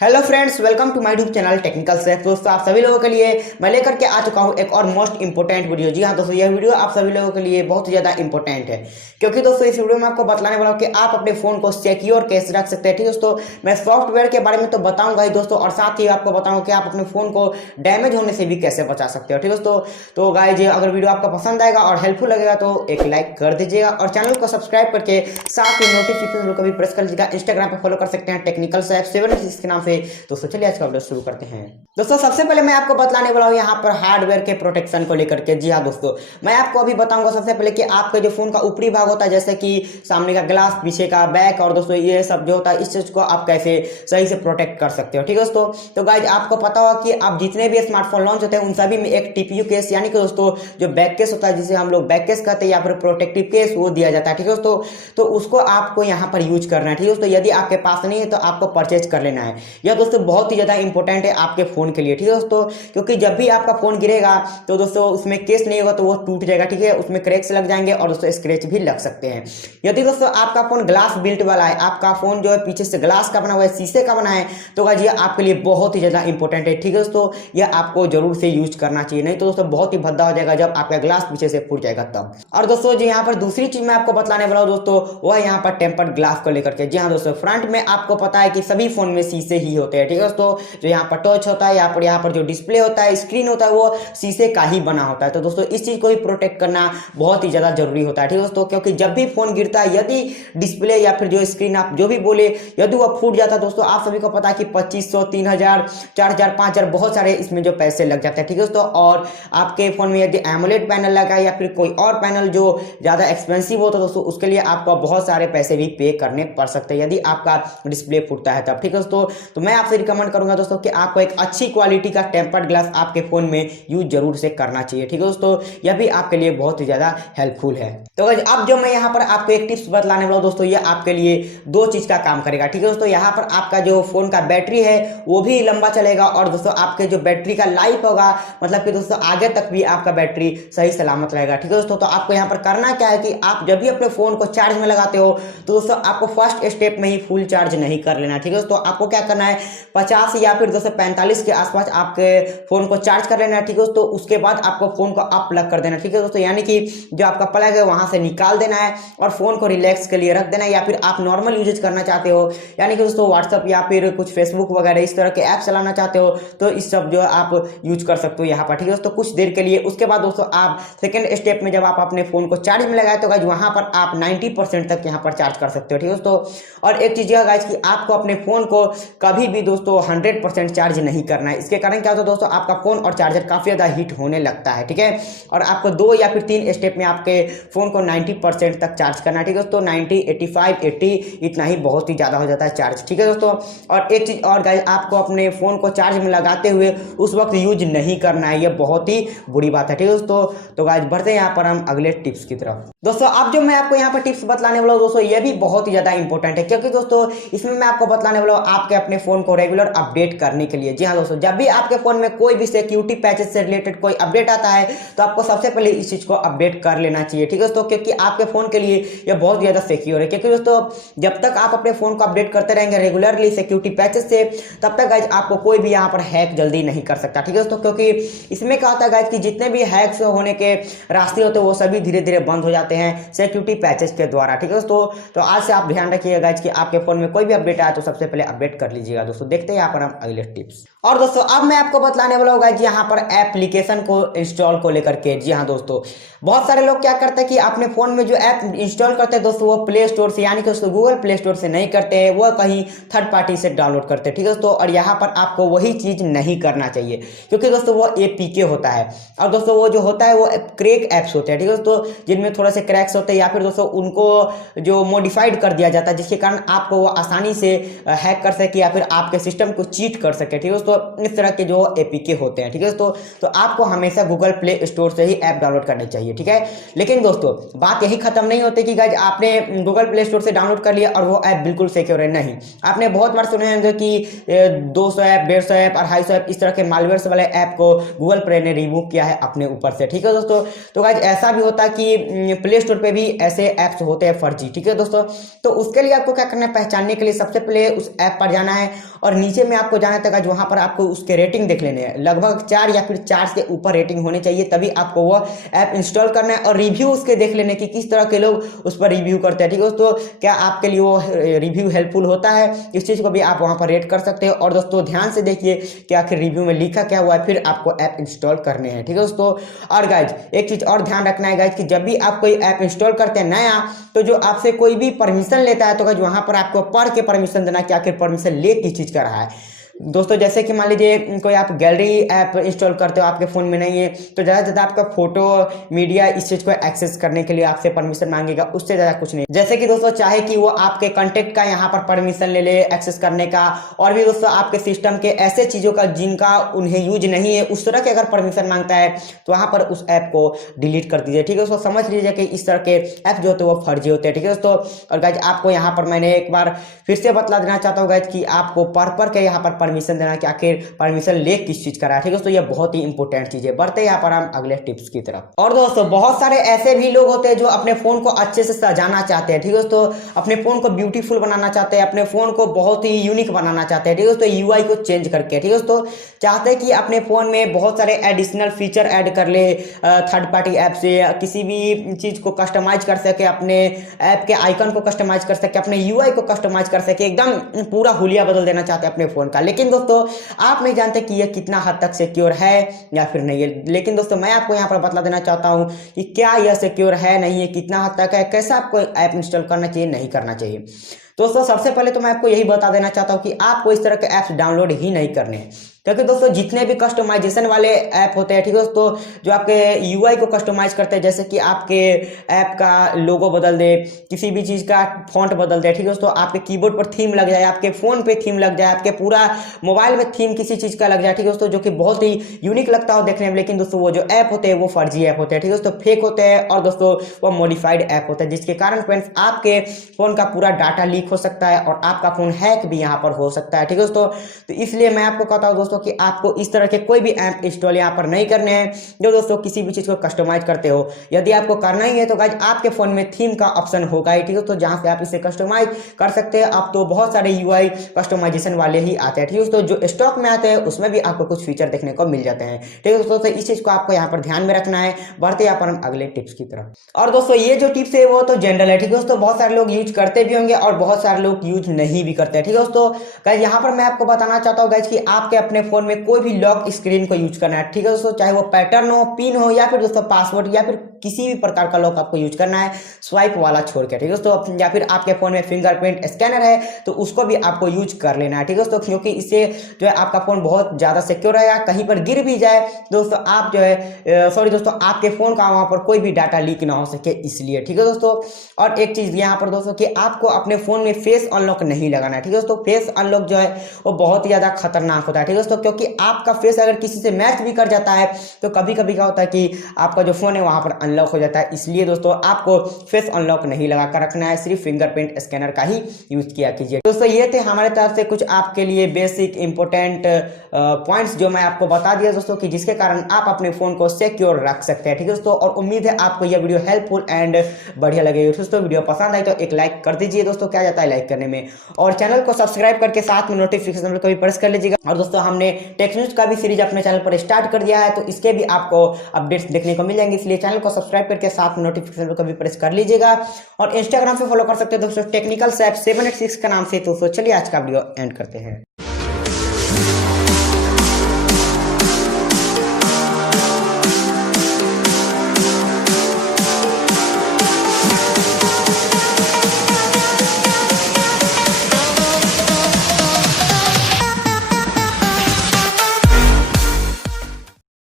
Hello friends, welcome to my YouTube channel technical safe. दोस्तों, आप सभी लोगों के लिए मैं लेकर के आ चुका हूं एक और मोस्ट इंपोर्टेंट वीडियो। जी हाँ दोस्तों, यह वीडियो आप सभी लोगों के लिए बहुत ही ज़्यादा इंपॉर्टेंट है, क्योंकि दोस्तों इस वीडियो में आपको बतलाने वाला हूं कि आप अपने फ़ोन को सिक्योर कैसे रख सकते हैं। ठीक है दोस्तों, मैं सॉफ्टवेयर के बारे में तो बताऊंगा ही दोस्तों, और साथ ही आपको बताऊंगा कि आप अपने फ़ोन को डैमेज होने से भी कैसे बचा सकते हो। ठीक है दोस्तों, तो गाइज अगर वीडियो आपको पसंद आएगा और हेल्पफुल लगेगा तो एक लाइक कर दीजिएगा और चैनल को सब्सक्राइब करके साथ ही नोटिफिकेशन को भी प्रेस कर लीजिएगा। इंस्टाग्राम पे फॉलो कर सकते हैं टेक्निकल सेफ 7 के नाम से। दोस्तों चलिए आज का वीडियो शुरू करते हैं। दोस्तों सबसे पहले मैं आपको बतलाने वाला हूं यहाँ पर हार्डवेयर के प्रोटेक्शन को लेकर के। जी हाँ दोस्तों, मैं आपको अभी बताऊंगा सबसे पहले कि आपके जो फोन का ऊपरी भाग होता है, जैसे कि सामने का ग्लास, पीछे का बैक, और दोस्तों ये सब जो होता है, इस चीज को आप कैसे सही से प्रोटेक्ट कर सकते हो। ठीक है दोस्तों, तो गाइज आपको पता होगा कि आप जितने भी स्मार्टफोन लॉन्च होते हैं उन सभी में एक टीपीयू केस यानी कि दोस्तों जो बैक केस होता है, जिसे हम लोग बैक केस कहते हैं या फिर प्रोटेक्टिव केस, वो दिया जाता है। ठीक है दोस्तों, तो उसको आपको यहाँ पर यूज करना है। ठीक है दोस्तों, यदि आपके पास नहीं है तो आपको परचेज कर लेना है। यह दोस्तों बहुत ही ज्यादा इंपॉर्टेंट है आपके फोन के लिए। ठीक है दोस्तों, क्योंकि जब भी आपका फोन गिरेगा तो दोस्तों उसमें केस नहीं होगा तो वो टूट जाएगा। ठीक है, उसमें क्रैक्स लग जाएंगे और दोस्तों स्क्रैच भी लग सकते हैं। यदि दोस्तों आपका फोन ग्लास बिल्ट वाला है, आपका फोन जो है पीछे से ग्लास का बना हुआ है, शीशे का बना है, तो गाइस ये आपके लिए बहुत ही ज्यादा इंपॉर्टेंट है। ठीक है दोस्तों, यह आपको जरूर से यूज करना चाहिए, नहीं तो दोस्तों बहुत ही भद्दा हो जाएगा जब आपका ग्लास पीछे से फूट जाएगा तब। और दोस्तों जी यहाँ पर दूसरी चीज मैं आपको बतलाने वाला हूँ दोस्तों, वो है यहाँ पर टेम्पर्ड ग्लास को लेकर के। जी हाँ दोस्तों, फ्रंट में आपको पता है कि सभी फोन में शीशे ही होते हैं। ठीक है दोस्तों, जो यहाँ पर टच होता है, यहाँ पर जो डिस्प्ले होता है, स्क्रीन होता है, वो शीशे का ही बना होता है। तो दोस्तों इस चीज को भी प्रोटेक्ट करना बहुत ही ज्यादा जरूरी होता है। ठीक है दोस्तों, क्योंकि जब भी फोन गिरता है, यदि डिस्प्ले या फिर जो स्क्रीन आप जो भी बोले, यदि वो फूट जाता है, दोस्तों आप सभी को पता है कि 2500, 3000, 4000, 5000 बहुत सारे इसमें जो पैसे लग जाते हैं। ठीक है दोस्तों, और आपके फोन में यदि एमोलेड पैनल लगा है या फिर कोई और पैनल जो ज्यादा एक्सपेंसिव हो तो दोस्तों उसके लिए आपको बहुत सारे पैसे भी पे करने पड़ सकते हैं यदि आपका डिस्प्ले फूटता है तब। ठीक है दोस्तों, तो मैं आपसे रिकमेंड करूंगा दोस्तों कि आपको एक अच्छी क्वालिटी का टेम्पर्ड ग्लास आपके फोन में यूज जरूर से करना चाहिए। ठीक है दोस्तों, यह भी आपके लिए बहुत ही ज्यादा हेल्पफुल है। तो अब जो मैं यहाँ पर आपको एक टिप्स बतलाने वाला हूँ दोस्तों, ये आपके लिए दो चीज का काम करेगा। ठीक है दोस्तों, यहाँ पर आपका जो फोन का बैटरी है वो भी लंबा चलेगा, और दोस्तों आपके जो बैटरी का लाइफ होगा, मतलब कि दोस्तों आगे तक भी आपका बैटरी सही सलामत रहेगा। ठीक है दोस्तों, तो आपको यहाँ पर करना क्या है कि आप जब भी अपने फोन को चार्ज में लगाते हो तो दोस्तों आपको फर्स्ट स्टेप में ही फुल चार्ज नहीं कर लेना। ठीक है दोस्तों, आपको क्या करना है, 50 या फिर 245 के आसपास आपके फोन को चार्ज कर लेना है। ठीक है दोस्तों, उसके बाद आपको फोन को अप प्लग कर देना। ठीक है दोस्तों, यानी कि जो आपका प्लग है वहां से निकाल देना है और फोन को रिलैक्स के लिए रख देना है, या फिर आप नॉर्मल यूजेज करना चाहते हो, यानी कि दोस्तों व्हाट्सअप या फिर कुछ फेसबुक वगैरह इस तरह के ऐप चलाना चाहते हो तो इस सब जो आप यूज कर सकते हो यहाँ पर। ठीक है दोस्तों, कुछ देर के लिए। उसके बाद दोस्तों आप सेकंड स्टेप में जब आप अपने फोन को चार्ज में लगाए तो गाइज वहां पर आप 90% तक यहाँ पर चार्ज कर सकते हो। ठीक है दोस्तों, और एक चीज गाइज कि आपको अपने फोन को कभी भी दोस्तों 100% चार्ज नहीं करना है। इसके कारण क्या होता है दोस्तों, आपका फोन और चार्जर काफी ज्यादा हीट होने लगता है। ठीक है, और आपको 2 या फिर 3 स्टेप में आपके फोन को 90% तक चार्ज करना है। ठीक है दोस्तों, 90, 85, 80 इतना ही बहुत ही ज्यादा हो जाता है चार्ज। ठीक है दोस्तों, और एक चीज और गाइस, आपको अपने फोन को चार्ज में लगाते हुए उस वक्त यूज नहीं करना है, ये बहुत ही बुरी बात है। ठीक है दोस्तों, तो गाइस बढ़ते हैं यहाँ पर हम अगले टिप्स की तरफ। दोस्तों अब जो मैं आपको यहाँ पर टिप्स बतलाने वाला हूँ दोस्तों, ये भी बहुत ही ज्यादा इंपॉर्टेंट है, क्योंकि दोस्तों इसमें मैं आपको बतलाने वाला हूँ आपके अपने फोन को रेगुलर अपडेट करने के लिए। जी हाँ दोस्तों, जब भी आपके फोन में कोई भी सिक्योरिटी पैचेस से रिलेटेड कोई अपडेट आता है तो आपको सबसे पहले इस चीज को अपडेट कर लेना चाहिए। ठीक है दोस्तों, क्योंकि आपके फोन के लिए यह बहुत ज्यादा सिक्योर है, क्योंकि दोस्तों जब तक आप अपने फोन को अपडेट करते रहेंगे रेगुलरली सिक्योरिटी पैचेस से, तब तक गाइज आपको कोई भी यहाँ पर हैक जल्दी नहीं कर सकता। ठीक है दोस्तों, क्योंकि इसमें क्या होता है गाइज कि जितने भी हैक्स होने के रास्ते होते हैं वो सभी धीरे धीरे बंद हो जाते हैं सिक्योरिटी पैचेस के द्वारा। ठीक है दोस्तों, तो आज से आप ध्यान रखिएगा गाइज कि आपके फोन में कोई भी अपडेट आए तो सबसे पहले अपडेट कर लीजिएगा। दोस्तों देखते हैं यहाँ पर हम अगले टिप्स। और दोस्तों अब मैं आपको बतलाने वाला हूँ गाइज यहाँ पर एप्लीकेशन को इंस्टॉल को लेकर के। जी हाँ दोस्तों, बहुत सारे लोग क्या करते हैं कि अपने फोन में जो ऐप इंस्टॉल करते हैं दोस्तों वो प्ले स्टोर से यानी कि दोस्तों गूगल प्ले स्टोर से नहीं करते हैं, वो कहीं थर्ड पार्टी से डाउनलोड करते हैं। ठीक है दोस्तों, और यहाँ पर आपको वही चीज नहीं करना चाहिए, क्योंकि दोस्तों वो एपीके होता है, और दोस्तों वो जो होता है वो क्रैक ऐप्स होते हैं। ठीक है दोस्तों, जिनमें थोड़े से क्रैक्स होते हैं या फिर दोस्तों उनको जो मॉडिफाइड कर दिया जाता है, जिसके कारण आपको वो आसानी से हैक कर सके या फिर आपके सिस्टम को चीट कर सके। ठीक है दोस्तों, इस तरह के जो एपीके होते हैं। ठीक है दोस्तों, तो आपको हमेशा गूगल प्ले स्टोर से ही ऐप डाउनलोड करनी चाहिए। ठीक है, लेकिन दोस्तों बात यही खत्म नहीं होती कि गाइज आपने गूगल प्ले स्टोर से डाउनलोड कर लिया और वो ऐप बिल्कुल सिक्योर है, नहीं। आपने बहुत बार सुने होंगे कि 200 ऐप, 150 ऐप, 250 ऐप इस तरह के मालवेयर वाले ऐप को गूगल प्ले ने रिमूव किया है अपने ऊपर से। ठीक है दोस्तों, तो गाइज ऐसा भी होता है कि प्ले स्टोर पे भी ऐसे ऐप्स होते हैं फर्जी। ठीक है दोस्तों, तो उसके लिए आपको क्या करना है, पहचानने के लिए सबसे पहले उस ऐप पर जाना है और नीचे में आपको जाना था गाइज, वहाँ पर आपको उसके रेटिंग देख लेने हैं। लगभग 4 या फिर 4 से ऊपर रेटिंग होने चाहिए, तभी आपको वो ऐप इंस्टॉल करना है। और रिव्यू उसके देख लेने कि किस तरह के लोग उस पर रिव्यू करते हैं। ठीक है दोस्तों, क्या आपके लिए वो रिव्यू हेल्पफुल होता है, इस चीज़ को भी आप वहाँ पर रेट कर सकते हो। और दोस्तों ध्यान से देखिए कि आखिर रिव्यू में लिखा क्या हुआ है, फिर आपको ऐप इंस्टॉल करने हैं। ठीक है दोस्तों, और गाइज एक चीज़ और ध्यान रखना है गाइज कि जब भी आप कोई ऐप इंस्टॉल करते हैं नया, तो जो आपसे कोई भी परमिशन लेता है तो गाइज वहाँ पर आपको पढ़ के परमिशन देना कि आखिर परमिशन ले किस चीज़ का रहा है। दोस्तों जैसे कि मान लीजिए कोई आप गैलरी ऐप इंस्टॉल करते हो, आपके फ़ोन में नहीं है, तो ज़्यादा से ज़्यादा आपका फोटो मीडिया इस चीज़ को एक्सेस करने के लिए आपसे परमिशन मांगेगा, उससे ज़्यादा कुछ नहीं। जैसे कि दोस्तों चाहे कि वो आपके कंटेक्ट का यहाँ पर परमिशन ले ले एक्सेस करने का, और भी दोस्तों आपके सिस्टम के ऐसे चीज़ों का जिनका उन्हें यूज नहीं है, उस तरह के अगर परमिशन मांगता है तो वहाँ पर उस ऐप को डिलीट कर दीजिए। ठीक है दोस्तों, समझ लीजिए कि इस तरह के ऐप जो होते हैं वो फर्जी होते हैं। ठीक है दोस्तों, और गाइज आपको यहाँ पर मैंने एक बार फिर से बतला देना चाहता हूँ गाइज कि आपको पर के यहाँ पर परमिशन देना कि परमिशन ले किस चीज का रहा है। ठीक है दोस्तों, ये बहुत ही इंपॉर्टेंट चीज है। बढ़ते हैं यहाँ पर हम अगले टिप्स की तरफ। और दोस्तों बहुत सारे ऐसे भी लोग होते हैं जो अपने फोन को अच्छे से सजाना चाहते हैं। ठीक है दोस्तों, अपने फोन को ब्यूटीफुल बनाना चाहते हैं, अपने फोन को बहुत ही यूनिक बनाना चाहते हैं। ठीक है दोस्तों, यूआई को चेंज करके। ठीक है दोस्तों, चाहते हैं कि अपने फोन में बहुत सारे एडिशनल फीचर ऐड कर ले थर्ड पार्टी ऐप से, किसी भी चीज को कस्टमाइज कर सके, अपने ऐप के आइकन को कस्टमाइज कर सके, अपने यूआई को कस्टमाइज कर सके, एकदम पूरा हुलिया बदल देना चाहते हैं अपने फोन का। लेकिन दोस्तों आप नहीं जानते कि यह कितना हद तक सिक्योर है या फिर नहीं है। लेकिन दोस्तों मैं आपको यहाँ पर बतला देना चाहता हूँ कि क्या यह सिक्योर है, नहीं है, कितना हद तक है, कैसे आपको ऐप इंस्टॉल करना चाहिए, नहीं करना चाहिए। दोस्तों सबसे पहले तो मैं आपको यही बता देना चाहता हूँ कि आपको इस तरह के ऐप्स डाउनलोड ही नहीं करने हैं, क्योंकि दोस्तों जितने भी कस्टमाइजेशन वाले ऐप होते हैं, ठीक है दोस्तों, जो आपके यूआई को कस्टमाइज करते हैं, जैसे कि आपके ऐप का लोगो बदल दे, किसी भी चीज़ का फॉन्ट बदल दे, ठीक है दोस्तों, आपके कीबोर्ड पर थीम लग जाए, आपके फ़ोन पे थीम लग जाए, आपके पूरा मोबाइल में थीम किसी चीज़ का लग जाए, ठीक है दोस्तों, जो कि बहुत ही यूनिक लगता हो देखने में। लेकिन दोस्तों वो जो ऐप होते हैं वो फर्जी ऐप होते हैं, ठीक है दोस्तों, फेक होते हैं, और दोस्तों वो मॉडिफाइड ऐप होते हैं, जिसके कारण फ्रेंड्स आपके फ़ोन का पूरा डाटा लीक हो सकता है और आपका फ़ोन हैक भी यहाँ पर हो सकता है। ठीक है दोस्तों, तो इसलिए मैं आपको कहता हूँ दोस्तों कि आपको इस तरह के कोई भी ऐप इंस्टॉल यहाँ पर नहीं करने हैं जो दोस्तों किसी भी चीज़ को कस्टमाइज करते हो। यदि आपको करना ही है तो गाइज आपके फ़ोन में थीम का ऑप्शन होगा ही, ठीक है दोस्तों, जहाँ से आप इसे कस्टमाइज कर सकते हैं। अब तो बहुत सारे यूआई कस्टमाइजेशन वाले ही आते हैं, ठीक है दोस्तों, जो स्टॉक में आते हैं उसमें भी आपको कुछ फीचर देखने को मिल जाते हैं। ठीक है दोस्तों, तो इस चीज़ को आपको यहाँ पर ध्यान में रखना है। बढ़ते यहाँ पर हम अगले टिप्स की तरफ। और दोस्तों ये जो टिप्स है वो तो जनरल है, ठीक है दोस्तों, बहुत सारे लोग यूज करते भी होंगे और बहुत सारे लोग यूज नहीं भी करते हैं। ठीक है दोस्तों, गाइज यहाँ पर मैं आपको बताना चाहता हूँ गाइज कि आपके अपने फोन में कोई भी लॉक स्क्रीन को यूज करना है। ठीक है दोस्तों, चाहे वो पैटर्न हो, पिन हो, या फिर दोस्तों पासवर्ड, या फिर किसी भी प्रकार का लॉक आपको यूज करना है, स्वाइप वाला छोड़ के। ठीक है दोस्तों, या फिर आपके फोन में फिंगरप्रिंट स्कैनर है तो उसको भी आपको यूज कर लेना है। ठीक है दोस्तों, क्योंकि इससे जो है आपका फोन बहुत ज्यादा सिक्योर रहेगा। कहीं पर गिर भी जाए दोस्तों, आप जो है सॉरी दोस्तों, आपके फोन का वहां पर कोई भी डाटा लीक ना हो सके, इसलिए। ठीक है दोस्तों, और एक चीज यहाँ पर दोस्तों कि आपको अपने फोन में फेस अनलॉक नहीं लगाना है। ठीक है दोस्तों, फेस अनलॉक जो है वो बहुत ही ज्यादा खतरनाक होता है। ठीक है दोस्तों, क्योंकि आपका फेस अगर किसी से मैच भी कर जाता है तो कभी कभी क्या होता है कि आपका जो फोन है वहां पर अनलॉक हो जाता है। इसलिए दोस्तों आपको फेस अनलॉक नहीं लगा कर रखना है, सिर्फ फिंगरप्रिंट स्कैनर का ही यूज किया कीजिए। दोस्तों ये थे हमारे तरफ से कुछ आपके लिए बेसिक इंपॉर्टेंट पॉइंट्स जो मैं आपको बता दिया दोस्तों, कि जिसके कारण आप अपने फोन को सिक्योर रख सकते हैं। ठीक है दोस्तों, और उम्मीद है आपको यह वीडियो हेल्पफुल एंड बढ़िया लगे। दोस्तों वीडियो पसंद आई तो एक लाइक कर दीजिए दोस्तों, क्या जाता है लाइक करने में, और चैनल को सब्सक्राइब करके साथ में नोटिफिकेशन बेल को भी प्रेस कर लीजिएगा। और दोस्तों हमने टेक न्यूज का भी सीरीज अपने चैनल पर स्टार्ट कर दिया है, तो इसके भी आपको अपडेट्स देखने को मिल जाएंगे, इसलिए चैनल को सब्सक्राइब करके साथ में नोटिफिकेशन बेल को भी प्रेस कर लीजिएगा। और इंस्टाग्राम पे फॉलो कर सकते हैं दोस्तों, टेक्निकल सैफ 786 का नाम से। दोस्तों चलिए आज का वीडियो एंड करते हैं।